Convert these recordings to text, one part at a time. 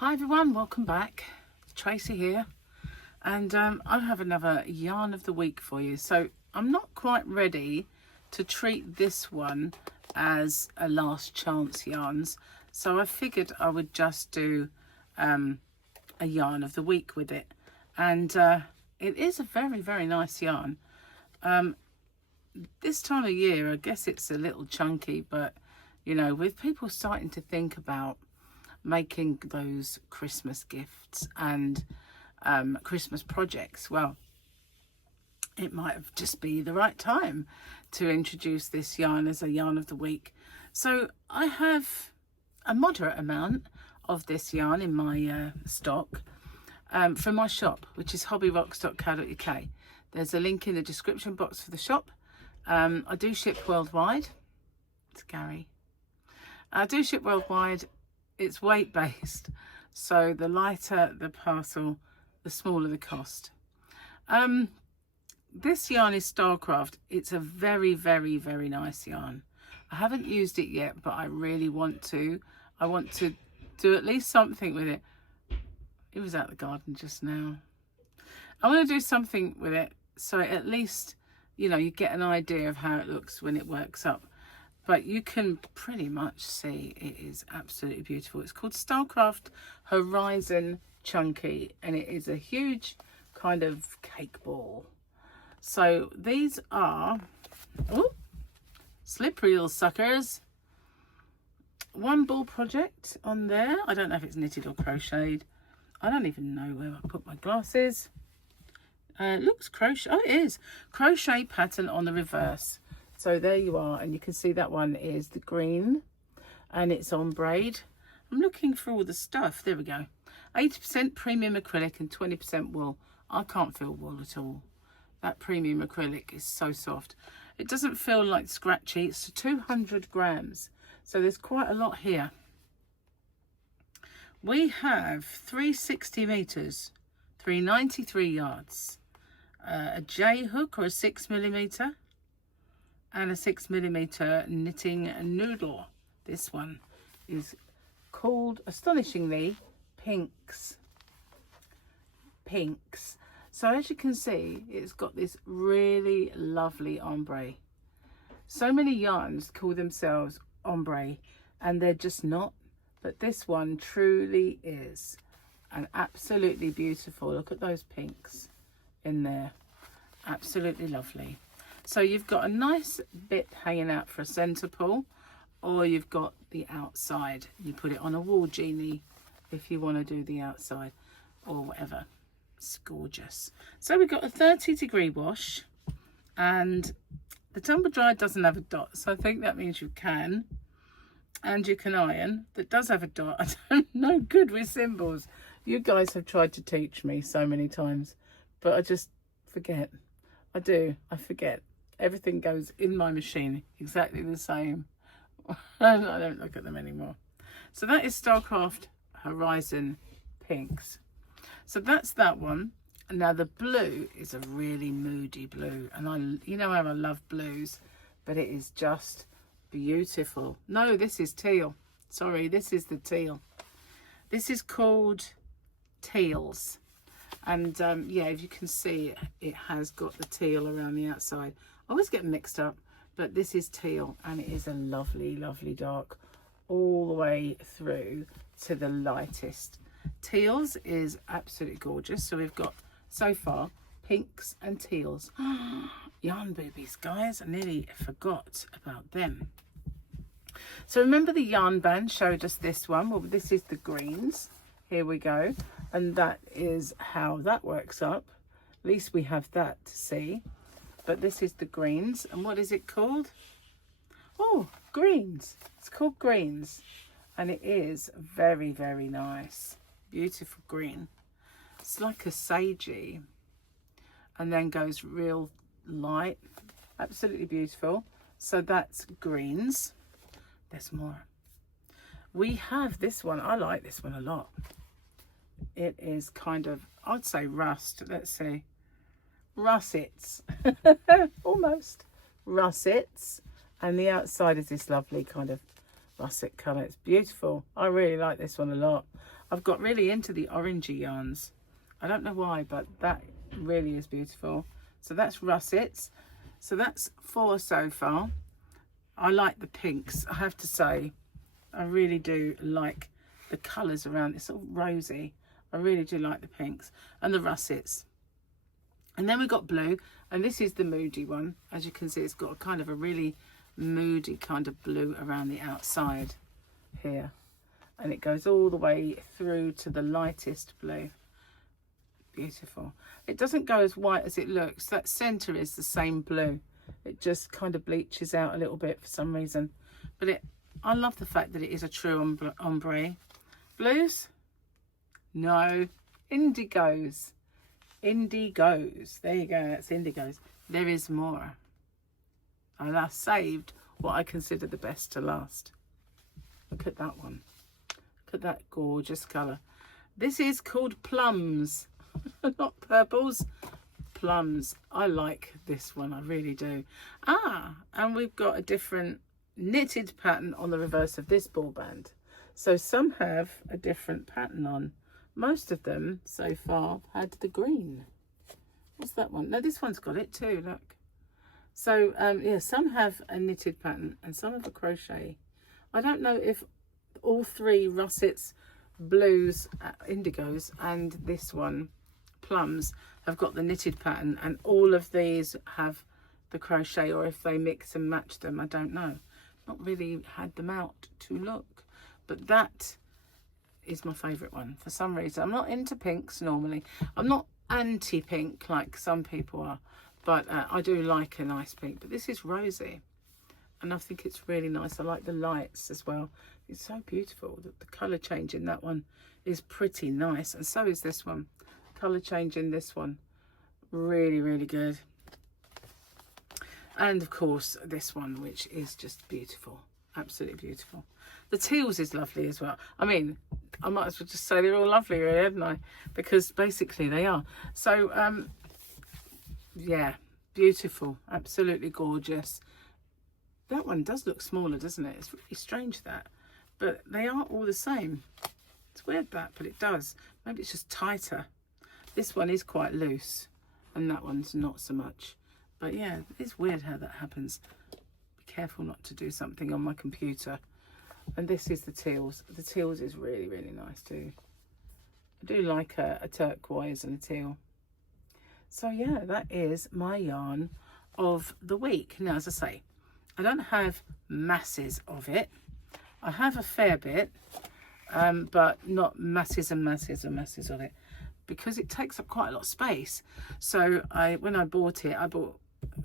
Hi everyone, welcome back. Tracy here, and I have another yarn of the week for you. So I'm not quite ready to treat this one as a last chance yarns, so I figured I would just do a yarn of the week with it, and it is a very nice yarn. This time of year I guess it's a little chunky, but you know, with people starting to think about making those Christmas gifts and Christmas projects, well, it might have just be the right time to introduce this yarn as a yarn of the week. So I have a moderate amount of this yarn in my stock from my shop, which is hobbyrocks.co.uk. There's a link in the description box for the shop. I do ship worldwide. It's Gary. I do ship worldwide. It's weight based, so the lighter the parcel, the smaller the cost. This yarn is StyleCraft. It's a very nice yarn. I haven't used it yet, but I really want to. I want to do at least something with it. It was out the garden just now. I want to do something with it, so at least, you know, you get an idea of how it looks when it works up. But you can pretty much see it is absolutely beautiful. It's called StyleCraft Horizon Chunky, and it is a huge kind of cake ball. So these are, oh, slippery little suckers. One ball project on there. I don't know if it's knitted or crocheted. I don't even know where I put my glasses. It looks crochet. Oh, it is. Crochet pattern on the reverse. So there you are, and you can see that one is the green and it's on braid. I'm looking for all the stuff. There we go. 80% premium acrylic and 20% wool. I can't feel wool at all. That premium acrylic is so soft. It doesn't feel like scratchy. It's 200 grams. So there's quite a lot here. We have 360 meters, 393 yards, a J hook or a 6mm. And a 6mm knitting noodle. This one is called, astonishingly, Pinks. So as you can see, it's got this really lovely ombre. So many yarns call themselves ombre, and they're just not. But this one truly is, and absolutely beautiful. Look at those pinks in there. Absolutely lovely. So you've got a nice bit hanging out for a centre pull, or you've got the outside. You put it on a wall genie if you want to do the outside or whatever. It's gorgeous. So we've got a 30-degree wash, and the tumble dryer doesn't have a dot, so I think that means you can. And you can iron. That does have a dot. I'm no good with symbols. You guys have tried to teach me so many times, but I just forget. I forget. Everything goes in my machine exactly the same. I don't look at them anymore. So that is StyleCraft Horizon Pinks. So that's that one. And now the blue is a really moody blue, and you know how I love blues, but it is just beautiful. No, this is teal. Sorry, this is the teal. This is called Teals. And yeah, if you can see, it has got the teal around the outside. I always get mixed up, but this is teal, and it is a lovely dark all the way through to the lightest. Teals is absolutely gorgeous. So we've got, so far, pinks and teals. Yarn boobies, guys. I nearly forgot about them. So remember the yarn band showed us this one. Well, this is the greens. Here we go. And that is how that works up. At least we have that to see. But this is the greens. And what is it called? Oh, greens. It's called greens. And it is very nice. Beautiful green. It's like a sagey. And then goes real light. Absolutely beautiful. So that's greens. There's more. We have this one. I like this one a lot. It is kind of, I'd say rust. Let's see. Russets. Almost. Russets. And the outside is this lovely kind of russet colour. It's beautiful. I really like this one a lot. I've got really into the orangey yarns. I don't know why, but that really is beautiful. So that's russets. So that's 4 so far. I like the pinks, I have to say. I really do like the colours around. It's sort of rosy. I really do like the pinks and the russets. And then we've got blue, and this is the moody one. As you can see, it's got a kind of a really moody kind of blue around the outside here. And it goes all the way through to the lightest blue. Beautiful. It doesn't go as white as it looks. That centre is the same blue. It just kind of bleaches out a little bit for some reason. But I love the fact that it is a true ombre. Blues? No. Indigos. Indigos. There you go. That's indigos. There is more. And I saved what I consider the best to last. Look at that one. Look at that gorgeous colour. This is called plums. Not purples. Plums. I like this one. I really do. And we've got a different knitted pattern on the reverse of this ball band. So some have a different pattern on. Most of them so far had the green. What's that one? No, this one's got it too, look. So yeah, some have a knitted pattern and some have a crochet. I don't know if all 3 russets, blues, indigos, and this one, plums, have got the knitted pattern, and all of these have the crochet, or if they mix and match them, I don't know. Not really had them out to look, but that is my favourite one for some reason. I'm not into pinks normally. I'm not anti-pink like some people are, but I do like a nice pink. But this is rosy, and I think it's really nice. I like the lights as well. It's so beautiful. The colour change in that one is pretty nice, and so is this one. Colour change in this one, really, really good. And of course this one, which is just beautiful, absolutely beautiful. The teals is lovely as well. I mean, I might as well just say they're all lovely, really, hadn't I? Because basically they are. So yeah, beautiful, absolutely gorgeous. That one does look smaller, doesn't it? It's really strange, that, but they are all the same. It's weird, that, but it does. Maybe it's just tighter. This one is quite loose and that one's not so much. But yeah, it's weird how that happens. Be careful not to do something on my computer. And this is the teals. The teals is really, really nice too. I do like a turquoise and a teal. So yeah, that is my yarn of the week. Now, as I say, I don't have masses of it. I have a fair bit, but not masses and masses and masses of it, because it takes up quite a lot of space. So when I bought it, I bought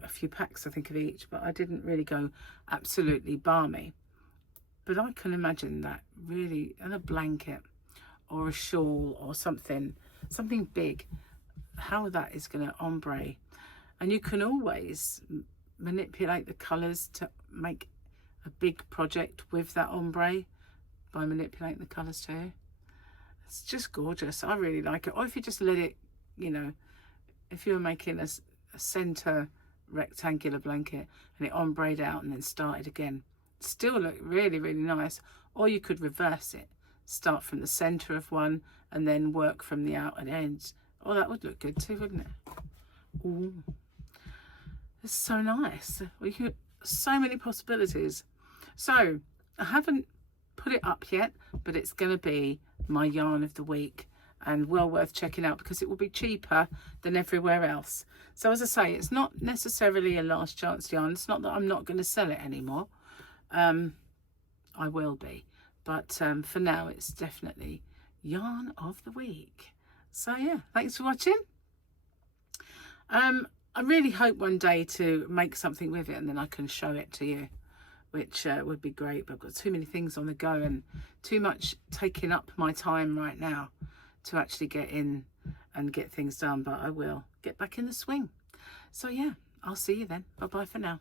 a few packs, I think, of each, but I didn't really go absolutely balmy. But I can imagine that really in a blanket or a shawl or something big, how that is going to ombre. And you can always manipulate the colours to make a big project with that ombre by manipulating the colours too. It's just gorgeous. I really like it. Or if you just let it, you know, if you're making a centre rectangular blanket and it ombre'd out and then started again, still look really, really nice. Or you could reverse it, start from the centre of one and then work from the outer ends. Oh, that would look good too, wouldn't it? Ooh, it's so nice. So many possibilities. So I haven't put it up yet, but it's going to be my yarn of the week, and well worth checking out because it will be cheaper than everywhere else. So as I say, it's not necessarily a last chance yarn. It's not that I'm not going to sell it anymore. I will be, but for now it's definitely yarn of the week. So yeah, thanks for watching. I really hope one day to make something with it and then I can show it to you, which would be great, but I've got too many things on the go and too much taking up my time right now to actually get in and get things done, but I will get back in the swing. So yeah, I'll see you then. Bye bye for now.